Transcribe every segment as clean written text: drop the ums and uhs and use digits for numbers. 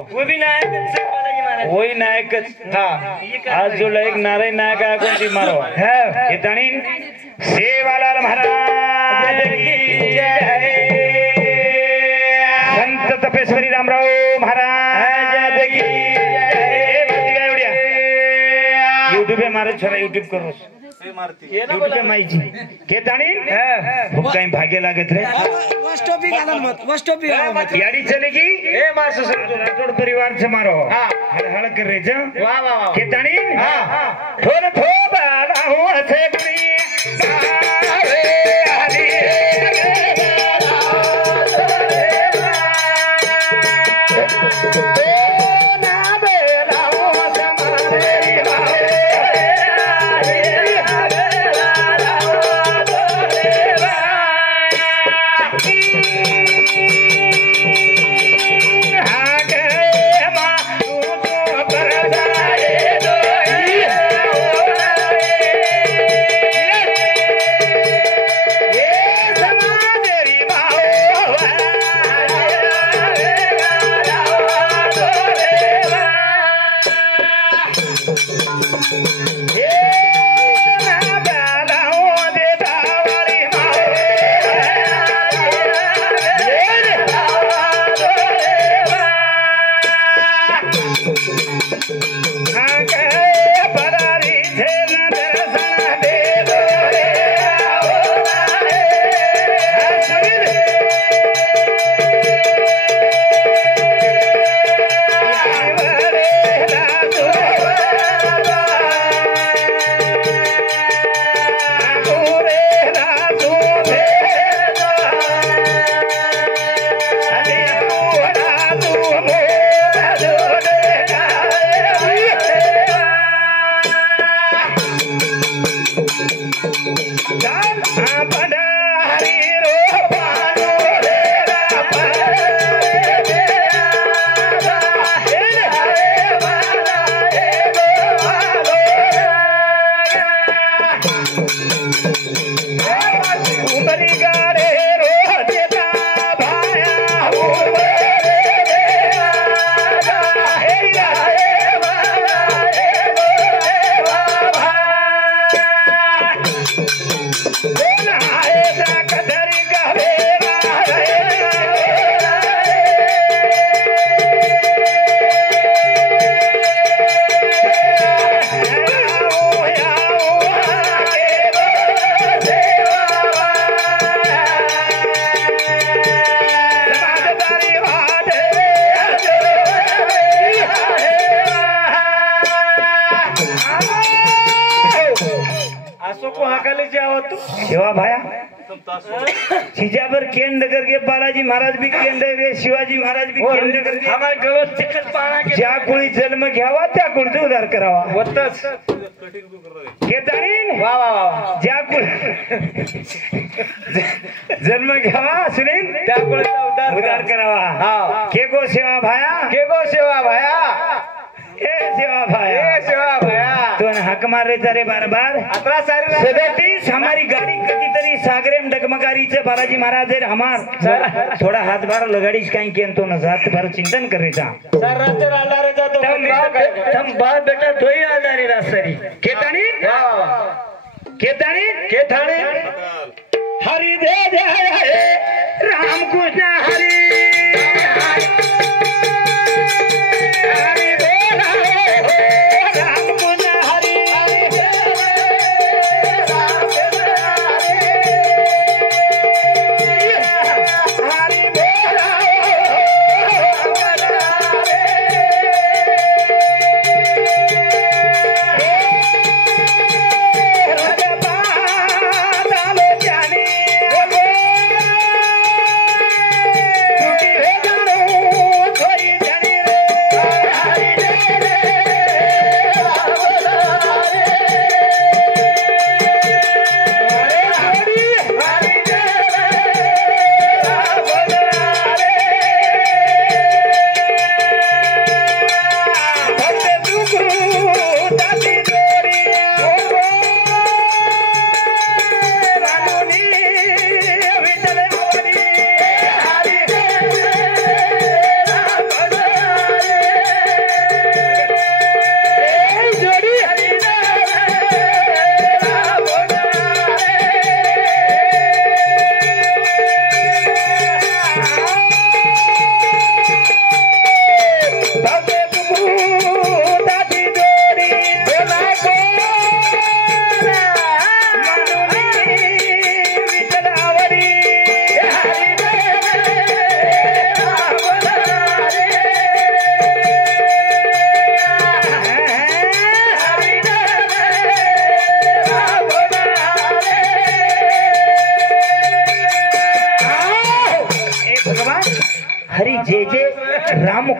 वो भी नायक से बालाजी महाराज वही नायक आज जो लायक नारायण नायक आहे कोणती मारो हे तणीन सेवालाल महाराज की जय संत तपेश्वरी रामराव महाराज की जय यूट्यूब पे मारे छोरा यूट्यूब करो यूट्यूब पे माईची के ताणीन काही भाग्य लागत रे वस्टोपी घालन मत वस्टोपी घालन मत यारी चलेगी ए मार राठोड परिवार से मारो हळ हळ कर रे जा वाह वाह वाह के ताणीन थोर थोबाला हो असे कुणी सारे आली शिवा भाया छिजाबर केंद्र करके बालाजी महाराज भी केंद्र वे शिवाजी महाराज भी केंद्र करके हमारे गळत चिखल पाना के ज्या कुळी जन्म घ्यावा त्या कुळीचा उद्धार करावा होतच केतारीन वाह वाह वाह ज्या कुळी जन्म घ्यावा सुनील त्या कुळीचा उद्धार करावा हां के गो सेवा भाया के गो सेवा भाया ए सेवा भाया ए सेवा भाया तो हक मार रे तारे बार बार अतरा सारी सदैतीस हमारी गाड़ी कधीतरी सागरेम डगमगारीचे बालाजी महाराज हमार थोड़ा हाथ बार लगाड़ी कहीं केन तो न जात भर चिंतन कर रे जा सर रास्ते आधारे जातो हम बात बेटा तोही आधारे रास्तारी केतानी केतानी केतानी हरि दे दे राम कृष्ण हरि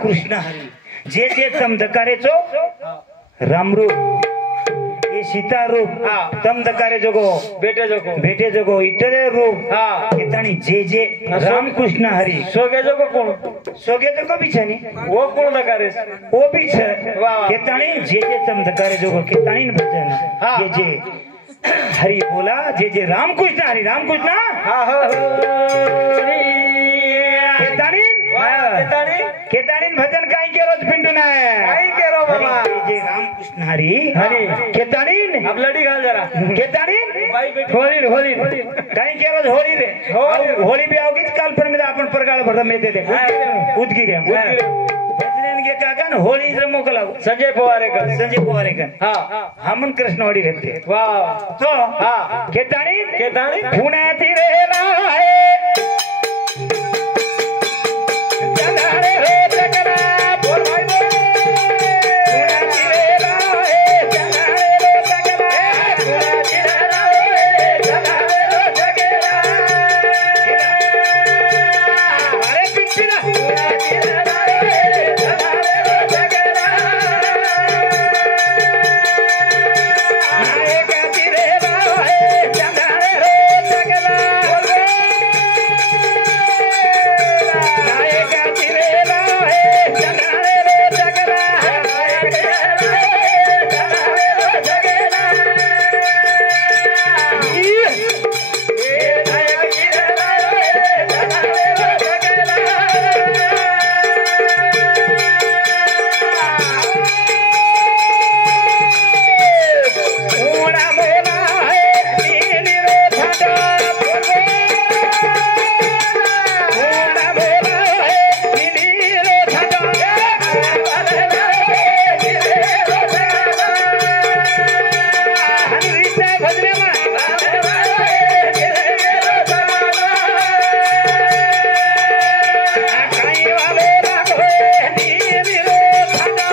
कृष्ण हरी जे जे तम दकारेचो रामरूप ये सीता रूप तम दकारे जोगो भेटे जोगो इतरे रूप कितानी जे जे राम कृष्ण हरी सोगे जो कोण सोगे जोगो भी छे नी वो कोण दकारे वो भी छे कितानी जे जे तम दकारे जोगो कितानी न भजन जे जे हरि बोला जे जे राम कृष्ण हरि राम कृष्ण केतानी भजन काई के रोज पिंडू ना काई के रो बाबा जे राम कृष्ण हरि केतानी अब लड़ी घाल जरा केतानी भाई बेटी होली काई के रोज होली रे होली भी आओगी काल पर में अपन परगाळ भर में दे उदगी रे भजन के काका होली रे मोकला संजय पवारे कर हां हमन कृष्णवाडी रहते वाह तो हां केतानी पुण्याती रेला है जनारे हो जगरा बोल भाई बोल पुण्याती रेला है जनारे हो जगरा पुण्याती रेला है जनारे हो जगरा अरे पिंपीला पुण्याती रेला है जनारे हो जगरा नायकाती रेला है जनारे हो जगरा नायकाती रेला है जनारे हो जगरा नायकाती रेला है जनारे हो जगरा ये नायकाती रेला है जनारे हो जगरा ओणा मोला है नीली रो ठंडा ओणा मोला है नीली रो ठंडा हनुरीचा भजने मा काही वालो लागो नीली रो ठंडा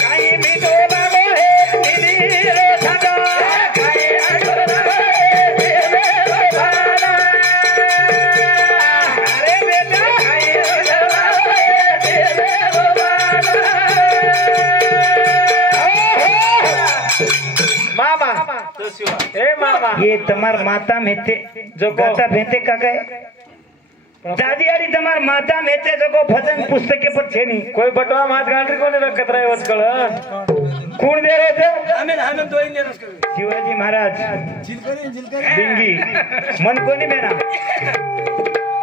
काही मिठो लागो हे नीली रो ठंडा काही आठो लागो हे नीली रो ठंडा अरे बेटा काही आठो लागो हे नीली रो मामा ए मामा ये तमार माता मेते जो गाता भेते का गए दादी आड़ी तमार माता मेते जो को भजन पुस्तक के पर छे नी कोई बटवा मात गांठी कोणी रखत राय वचकळ कौन दे रहे थे हमें दो ही नेरस कर शिवाजी महाराज डिंगी मन कोनी मेना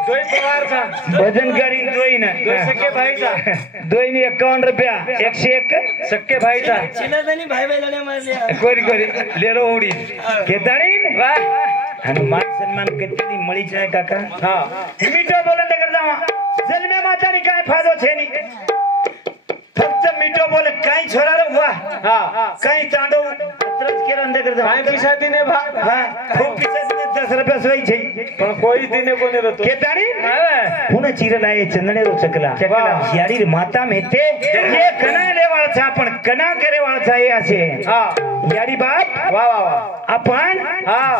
दोई पवार था भजन करी दोई ना दोई सके भाई था दोई नी 51 रुपया 101 सके भाई था चिन्हदानी भाई बहिणी मार लिया कोरी कोरी ले लो उडी केताणी वाह हनुमान सन्मान कितनी मळी छे काका हां मीठो बोले कर जावा जन्मे माता नी काय फायदो छे नी फक्त मीठो बोले काय छोरारो वाह हां काय तांडव अत्रच केर अंदर कर जावा काय पिसा दिने भा हां खूप पिसा 10 रुपया सोई छे पण कोई दिने कोणी रतो केताणी पुणे चिरलाए चंदने रो चकला याडी माता मेते ये कना लेवाळ छा पण कना करे वाळ छा ये असे हां याडी बाप वाह वाह वाह आपण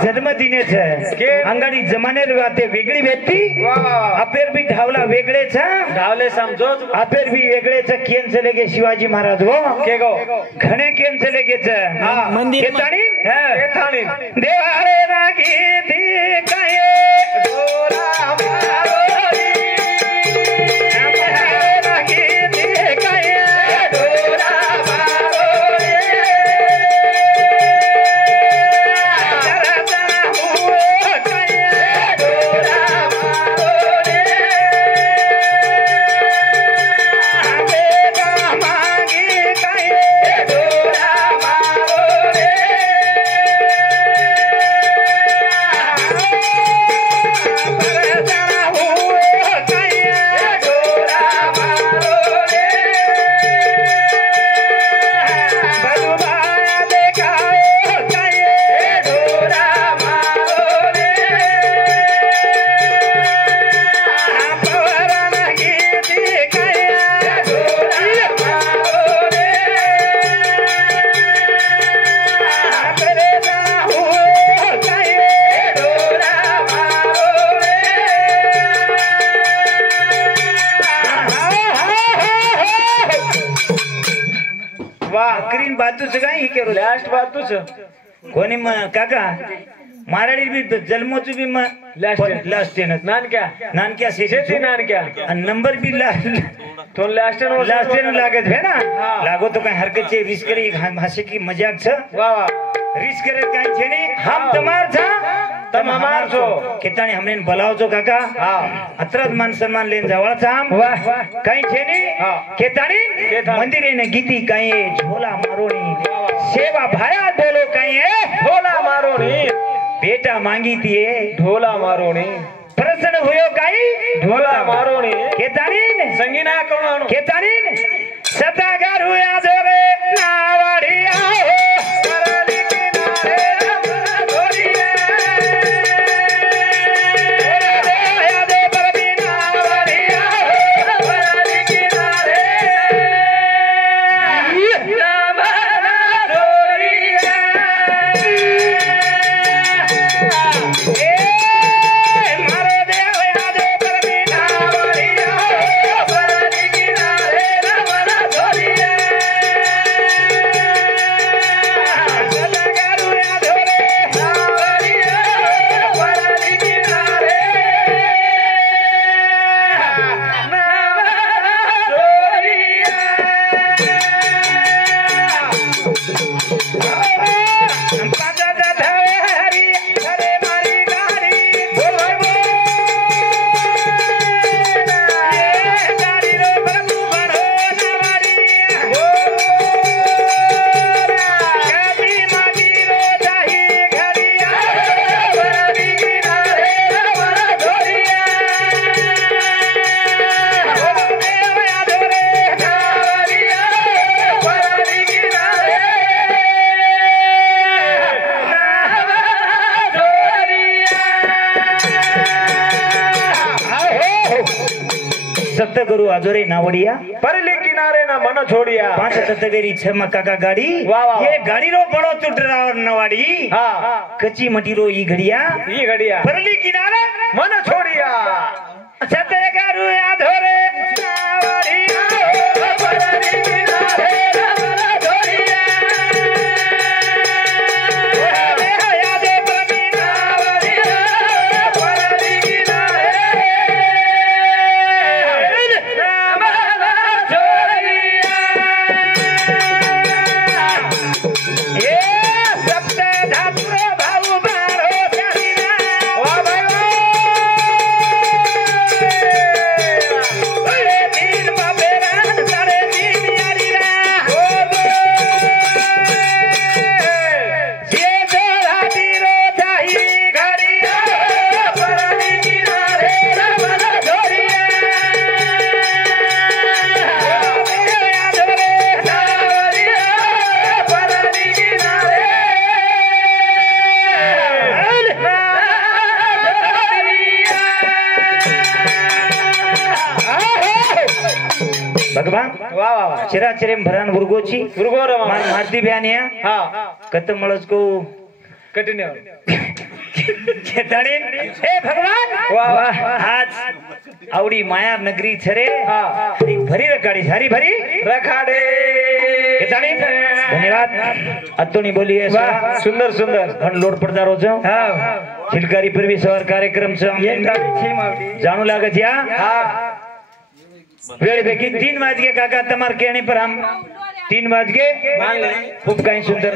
जन्मदिने छे अंगाडी जमाने वाते वेगळी व्यक्ती वाह वाह अपेर भी ढावला वेगळे छ ढावले समझो अपेर भी वेगळे छ केन चले गे शिवाजी महाराज हो के गो घणे केन चले गे छ मंदिर केताणी हे थाणी देवारे रागी दी काय गोरा मारोरी देवारे रागी दी काय गोरा मारोरी जरा जरा हो काय गोरा मारोरी बेगा मागी काय गोरा मारोरी परदा वाह करीन बातूच काय ही केरो लास्ट बातूच कोणी काका माराडी बी जन्मोच बी लास्ट नानक्या शेती नानक्या नंबर बी तो लास्ट लागत है ना लागो तो कहीं हरकत छे रिस्क करे हंसे की मजाक छ वाह वाह रिस्क करे कहीं छे नहीं हम तुम्हार छ तम हमार छो कितानी हमने बोलाव छो काका अत्रत मान सम्मान लेन जावळ छ हम वाह कहीं छे नहीं केतानी मंदिरे ने गीती कहीं झोला मारोनी सेवा भाया बोलो कहीं है ढोला मारोनी बेटा मांगी थी ढोला मारोनी प्रसन्न हुयो काही ढोला मारोनी केतारीन संगीना कोण केतारीन सतागार हुया जोरे नावाडी आओ परली किनारे रमना धोरिया या दे परबी नावाडी आओ परली किनारे रमना धोरिया सप्तगुरु आजोरे नावड़िया परली किनारे ना मन छोड़िया पांच तत्वेरी छ काका गाड़ी वाह वाह ये गाड़ी रो बड़ो टुटरावर नवाड़ी हाँ कच्ची मटी रो ई घड़िया परली किनारे मन छोड़िया सप्तगुरु आजोरे नावड़िया परली किनारे रमना धोरिया भगवान वाह वाह वाह चिराचिरेम भरान गुरगोची गुरगोर मान मारती बयानिया हाँ कत मळस को कटिन्यू चेताड़ीन हे भगवान वाह वाह आज आवड़ी माया नगरी छरे हाँ हरी भरी रखाड़ी सारी भरी रखाड़े चेताड़ीन धन्यवाद अतोनी बोलिए वाह सुंदर सुंदर घण लोड पड़ता रोज हाँ छिलकारी पूर्वी सवार कार्यक्रम से जानू लागत या हाँ वेळ बेकी 3 वाजगे काका तमार कहने पर हम 3 वाजगे खूब काही सुंदर